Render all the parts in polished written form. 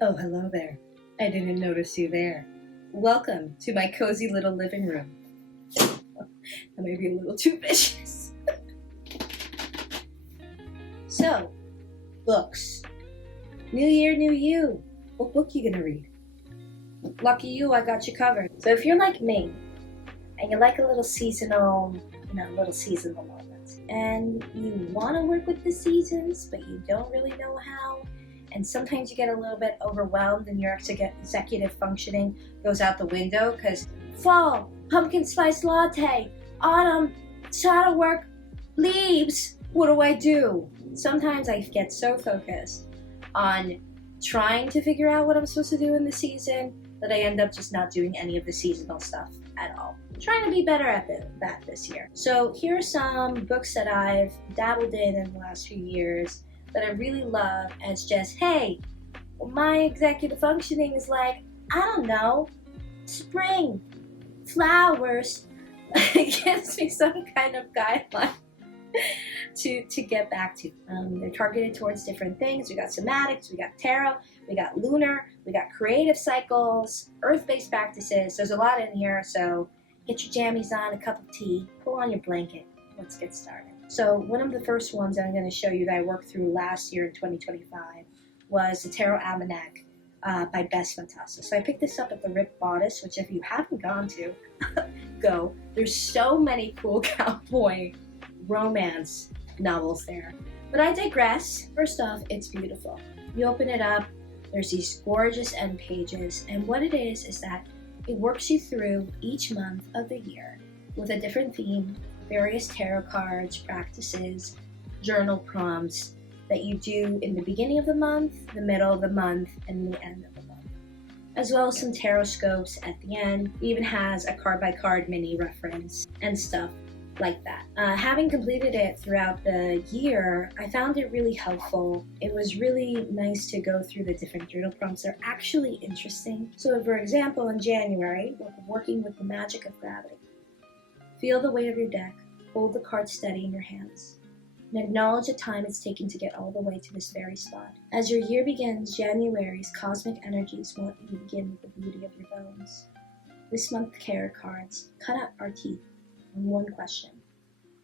Oh, hello there. I didn't notice you there. Welcome to my cozy little living room. That may be a little too vicious. So, books. New year, new you. What book you gonna read? Lucky you, I got you covered. So if you're like me, and you like a little seasonal moments, and you want to work with the seasons, but you don't really know how, and sometimes you get a little bit overwhelmed and your executive functioning goes out the window because fall, pumpkin spice latte, autumn, shadow work, leaves, what do I do? Sometimes I get so focused on trying to figure out what I'm supposed to do in the season that I end up just not doing any of the seasonal stuff at all. I'm trying to be better at that this year. So here are some books that I've dabbled in the last few years that I really love as just, hey, my executive functioning is like, I don't know, spring, flowers. It gives me some kind of guideline to get back to. They're targeted towards different things. We got somatics, we got tarot, we got lunar, we got creative cycles, earth-based practices. There's a lot in here, so get your jammies on, a cup of tea, pull on your blanket. Let's get started. So one of the first ones that I'm going to show you that I worked through last year in 2025 was the Tarot Almanac by Bess Fantasa. So I picked this up at the Rip Bodice, which if you haven't gone to, go. There's so many cool cowboy romance novels there. But I digress. First off, it's beautiful. You open it up, there's these gorgeous end pages, and what it is that it works you through each month of the year with a different theme, various tarot cards, practices, journal prompts that you do in the beginning of the month, the middle of the month, and the end of the month, as well as some tarot scopes at the end. It even has a card-by-card mini reference and stuff like that. Having completed it throughout the year, I found it really helpful. It was really nice to go through the different journal prompts. They're actually interesting. So for example, in January, we're working with the magic of gravity. Feel the weight of your deck, hold the card steady in your hands, and acknowledge the time it's taken to get all the way to this very spot. As your year begins, January's cosmic energies want you to begin with the beauty of your bones. This month's tarot cards cut out our teeth on one question: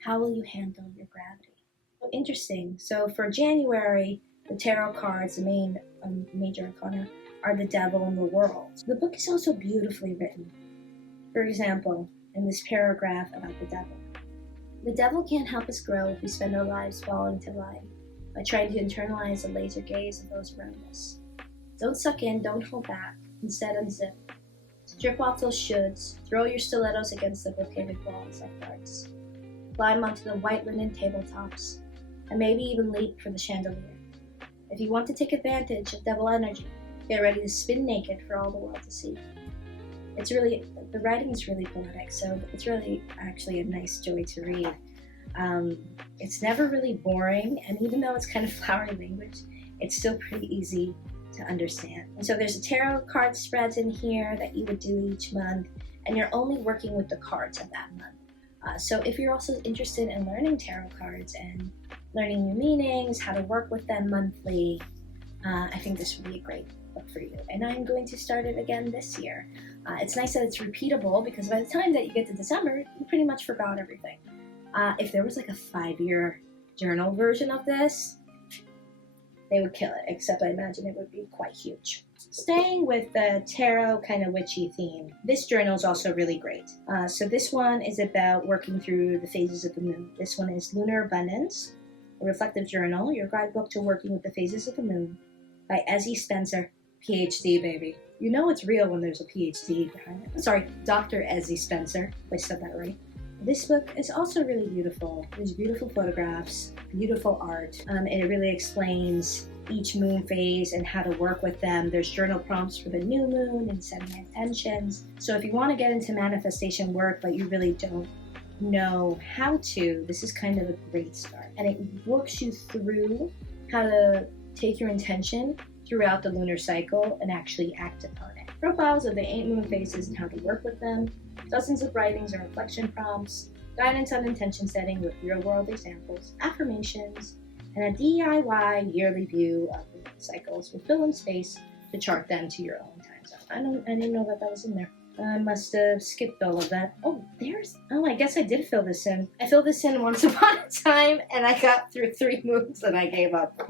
how will you handle your gravity? So interesting. So for January, the tarot cards, the main major arcana, are the devil and the world. The book is also beautifully written. For example, in this paragraph about the devil can't help us grow if we spend our lives falling to life by trying to internalize the laser gaze of those around us. Don't suck in, don't hold back, instead unzip. Strip off those shoulds, throw your stilettos against the brocaded walls like darts. Climb onto the white linen tabletops, and maybe even leap for the chandelier. If you want to take advantage of devil energy, get ready to spin naked for all the world to see. The writing is really poetic, so it's really actually a nice joy to read. It's never really boring, and even though it's kind of flowery language, it's still pretty easy to understand. And so there's a tarot card spreads in here that you would do each month, and you're only working with the cards of that month. So if you're also interested in learning tarot cards and learning new meanings, how to work with them monthly, I think this would be a great book for you. And I'm going to start it again this year. It's nice that it's repeatable because by the time that you get to December, you pretty much forgot everything. If there was like a 5-year journal version of this, they would kill it, except I imagine it would be quite huge. Staying with the tarot kind of witchy theme, this journal is also really great. So this one is about working through the phases of the moon. This one is Lunar Abundance, a reflective journal, your guidebook to working with the phases of the moon, by Ezzy Spencer, PhD, baby. You know it's real when there's a PhD behind it. Sorry, Dr. Ezzy Spencer, if I said that right. This book is also really beautiful. There's beautiful photographs, beautiful art. It really explains each moon phase and how to work with them. There's journal prompts for the new moon and setting intentions. So if you want to get into manifestation work, but you really don't know how to, this is kind of a great start. And it works you through how to take your intention throughout the lunar cycle and actually act upon it. Profiles of the 8 moon phases and how to work with them, dozens of writings and reflection prompts, guidance on intention setting with real-world examples, affirmations, and a DIY yearly view of the cycles will fill in space to chart them to your own time zone. I didn't know that was in there. I must have skipped all of that. Oh, I guess I did fill this in. I filled this in once upon a time, and I got through 3 moons and I gave up.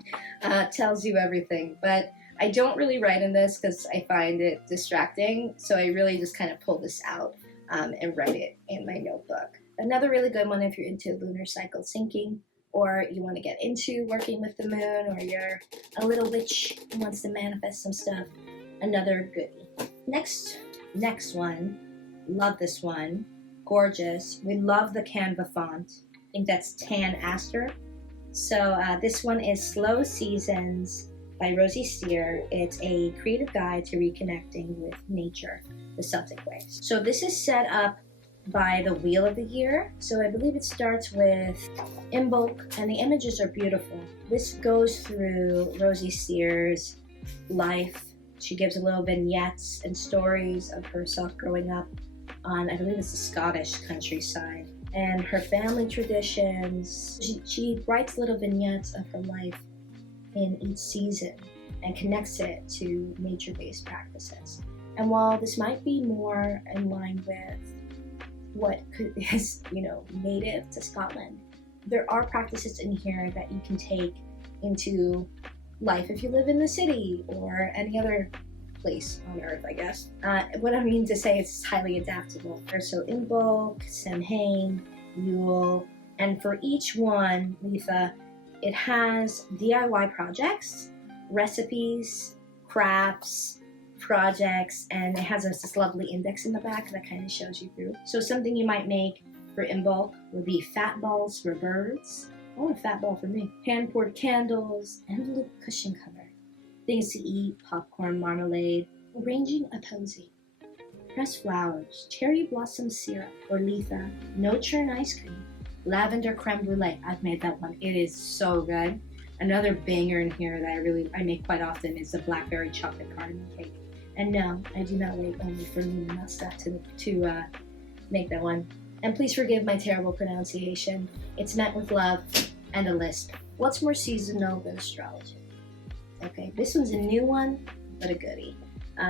Tells you everything. But I don't really write in this because I find it distracting, so I really just kind of pull this out and write it in my notebook. Another really good one if you're into lunar cycle syncing, or you want to get into working with the moon, or you're a little witch who wants to manifest some stuff. Another goodie. Next one, love this one, gorgeous. We love the Canva font. I think that's Tan Aster. So this one is Slow Seasons by Rosie Steer. It's a creative guide to reconnecting with nature, the Celtic way. So this is set up by the Wheel of the Year. So I believe it starts with Imbolc, and the images are beautiful. This goes through Rosie Steer's life. She gives a little vignettes and stories of herself growing up on, I believe it's the Scottish countryside, and her family traditions. She writes little vignettes of her life in each season and connects it to nature-based practices. And while this might be more in line with what is, native to Scotland, there are practices in here that you can take into life if you live in the city or any other place on earth, I guess. What I mean to say is it's highly adaptable. So Imbolc, Samhain, Yule, and for each one, Letha, it has DIY projects, recipes, crafts, projects, and it has this lovely index in the back that kind of shows you through. So something you might make for Imbolc would be fat balls for birds. I want a fat ball for me. Hand-poured candles, envelope cushion cover. Things to eat, popcorn, marmalade, arranging a posy. Pressed flowers, cherry blossom syrup, or Letha, no churn ice cream. Lavender creme brulee. I've made that one. It is so good. Another banger in here that I make quite often is the blackberry chocolate cardamom cake. And no, I do not wait only for me and stuff to make that one. And please forgive my terrible pronunciation. It's meant with love and a lisp. What's more seasonal than astrology? Okay, this one's a new one, but a goodie.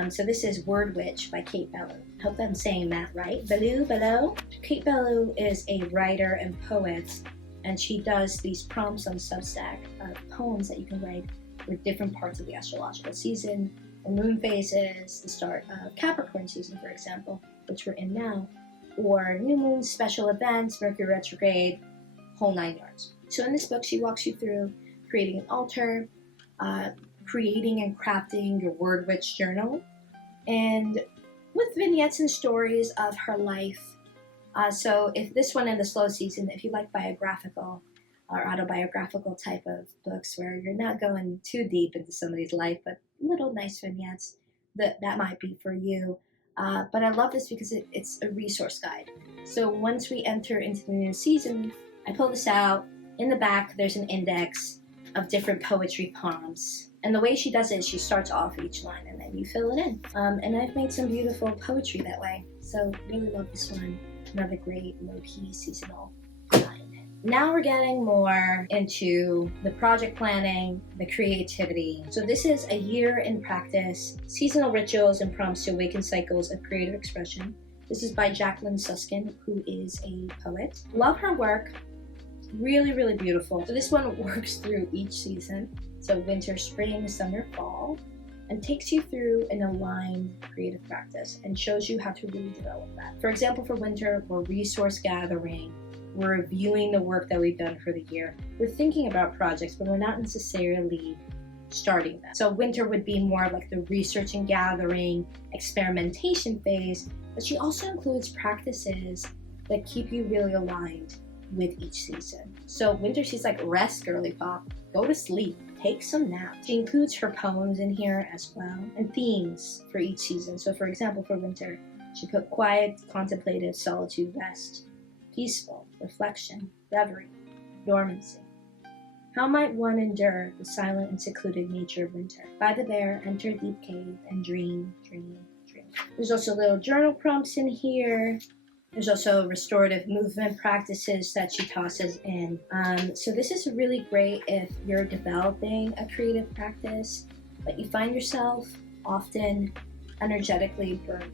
So this is Word Witch by Kate Bellew. Hope I'm saying that right. Bellew. Kate Bellew is a writer and poet, and she does these prompts on Substack of poems that you can write with different parts of the astrological season, the moon phases, the start of Capricorn season, for example, which we're in now, or new moon, special events, Mercury retrograde, whole 9 yards. So in this book, she walks you through creating an altar, creating and crafting your Word Witch journal, and with vignettes and stories of her life. So if this one in the slow season, if you like biographical or autobiographical type of books where you're not going too deep into somebody's life, but little nice vignettes, that might be for you. But I love this because it's a resource guide. So once we enter into the new season, I pull this out. In the back, there's an index of different poetry poems. And the way she does it is she starts off each line and then you fill it in. And I've made some beautiful poetry that way. So really love this one. Another great low-key seasonal guide. Now we're getting more into the project planning, the creativity. So this is a year in practice, seasonal rituals and prompts to awaken cycles of creative expression. This is by Jacqueline Suskin, who is a poet. Love her work. Really, really beautiful. So this one works through each season. So winter, spring, summer, fall, and takes you through an aligned creative practice and shows you how to really develop that. For example, for winter, we're resource gathering. We're reviewing the work that we've done for the year. We're thinking about projects, but we're not necessarily starting them. So winter would be more like the research and gathering, experimentation phase, but she also includes practices that keep you really aligned with each season. So winter, she's like, rest, girly pop, go to sleep, take some naps. She includes her poems in here as well, and themes for each season. So for example, for winter, she put quiet, contemplative, solitude, rest, peaceful, reflection, reverie, dormancy. How might one endure the silent and secluded nature of winter? By the bear, enter deep cave and dream, dream, dream. There's also little journal prompts in here. There's also restorative movement practices that she tosses in. So this is really great if you're developing a creative practice, but you find yourself often energetically burnt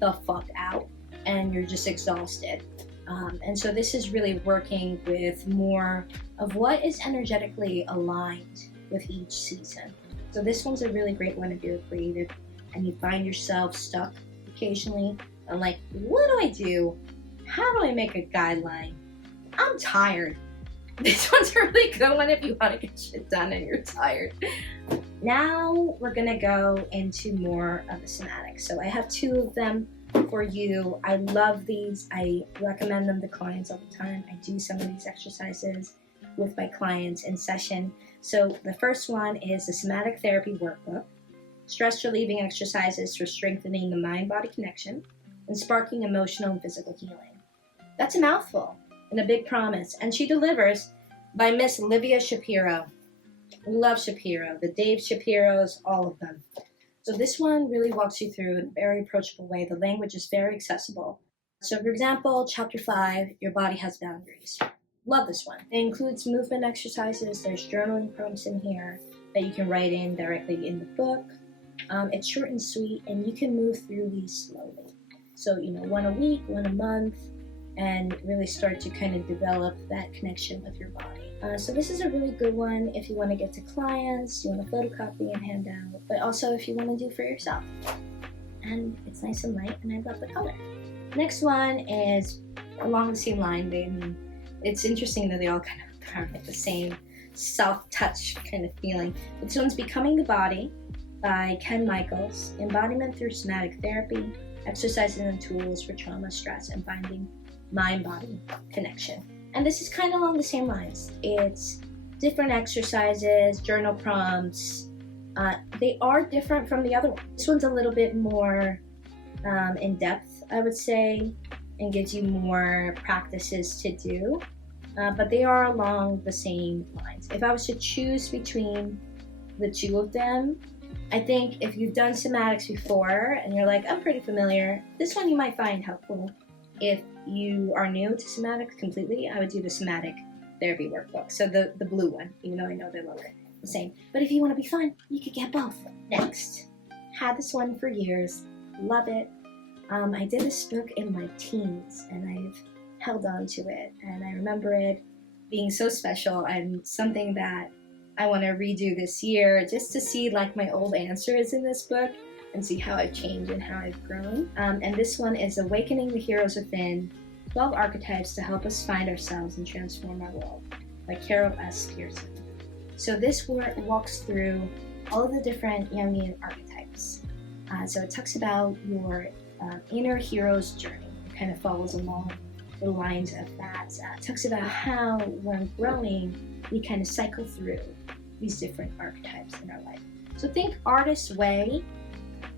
the fuck out and you're just exhausted. And so this is really working with more of what is energetically aligned with each season. So this one's a really great one if you're creative and you find yourself stuck occasionally. I'm like, what do I do? How do I make a guideline? I'm tired. This one's a really good one if you want to get shit done and you're tired. Now we're gonna go into more of the somatic. So I have 2 of them for you. I love these. I recommend them to clients all the time. I do some of these exercises with my clients in session. So the first one is the Somatic Therapy Workbook, stress relieving exercises for strengthening the mind-body connection and sparking emotional and physical healing. That's a mouthful and a big promise. And she delivers by Miss Livia Shapiro. We love Shapiro, the Dave Shapiros, all of them. So this one really walks you through in a very approachable way. The language is very accessible. So for example, chapter 5, Your Body Has Boundaries. Love this one. It includes movement exercises. There's journaling prompts in here that you can write in directly in the book. It's short and sweet, and you can move through these slowly. So, one a week, one a month, and really start to kind of develop that connection with your body. So this is a really good one if you want to get to clients, you want to photocopy and hand out, but also if you want to do for yourself. And it's nice and light, and I love the color. Next one is along the same line. It's interesting that they all kind of have like the same self-touch kind of feeling. This one's Becoming the Body by Ken Michaels, Embodiment Through Somatic Therapy, Exercises and Tools for Trauma, Stress, and Finding Mind-Body Connection. And this is kind of along the same lines. It's different exercises, journal prompts. They are different from the other one. This one's a little bit more in depth, I would say, and gives you more practices to do. But they are along the same lines. If I was to choose between the 2 of them, I think if you've done somatics before and you're like, I'm pretty familiar, this one you might find helpful. If you are new to somatics completely, I would do the Somatic Therapy Workbook. So the blue one, even though I know they look the same. But if you want to be fun, you could get both. Next, had this one for years, love it. I did this book in my teens and I've held on to it, and I remember it being so special and something that I want to redo this year just to see like my old answers in this book and see how I've changed and how I've grown. And this one is Awakening the Heroes Within, 12 Archetypes to Help Us Find Ourselves and Transform Our World by Carol S. Pearson. So this work walks through all of the different Jungian archetypes. So it talks about your inner hero's journey. It kind of follows along the lines of that. It talks about how when growing, we kind of cycle through these different archetypes in our life. So think Artist's Way,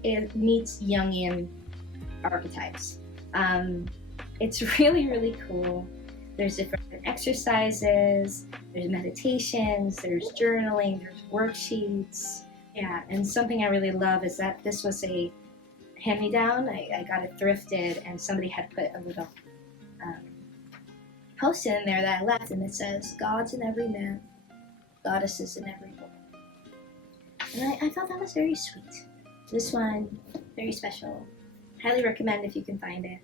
it meets Jungian archetypes. It's really, really cool. There's different exercises, there's meditations, there's journaling, there's worksheets. Yeah, and something I really love is that this was a hand-me-down. I got it thrifted, and somebody had put a little post-it in there that I left, and it says, Gods in every man, goddesses in every woman. And I thought that was very sweet. This one, very special. Highly recommend if you can find it.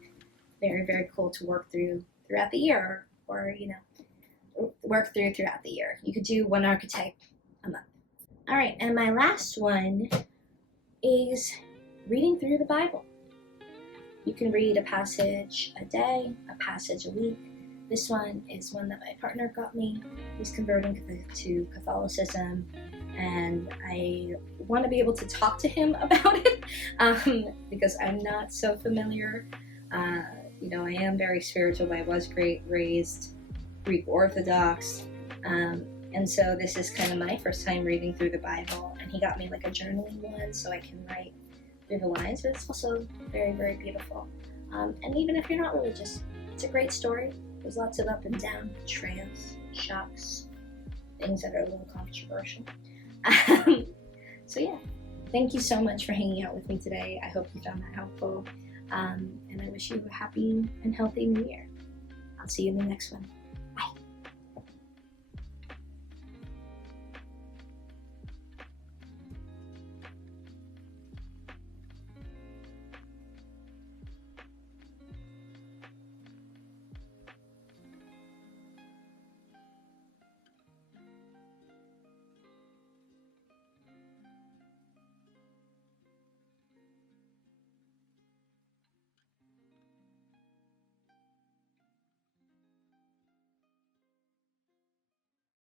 Very, very cool to work through throughout the year, or work through throughout the year. You could do one archetype a month. All right, and my last one is reading through the Bible. You can read a passage a day, a passage a week. This one is one that my partner got me. He's converting to Catholicism, and I want to be able to talk to him about it because I'm not so familiar. I am very spiritual, but I was raised Greek Orthodox. And so this is kind of my first time reading through the Bible, and he got me like a journaling one so I can write through the lines, but it's also very, very beautiful. And even if you're not religious, it's a great story. There's lots of up and down, betrayals, shocks, things that are a little controversial. So yeah, thank you so much for hanging out with me today. I hope you found that helpful. And I wish you a happy and healthy new year. I'll see you in the next one.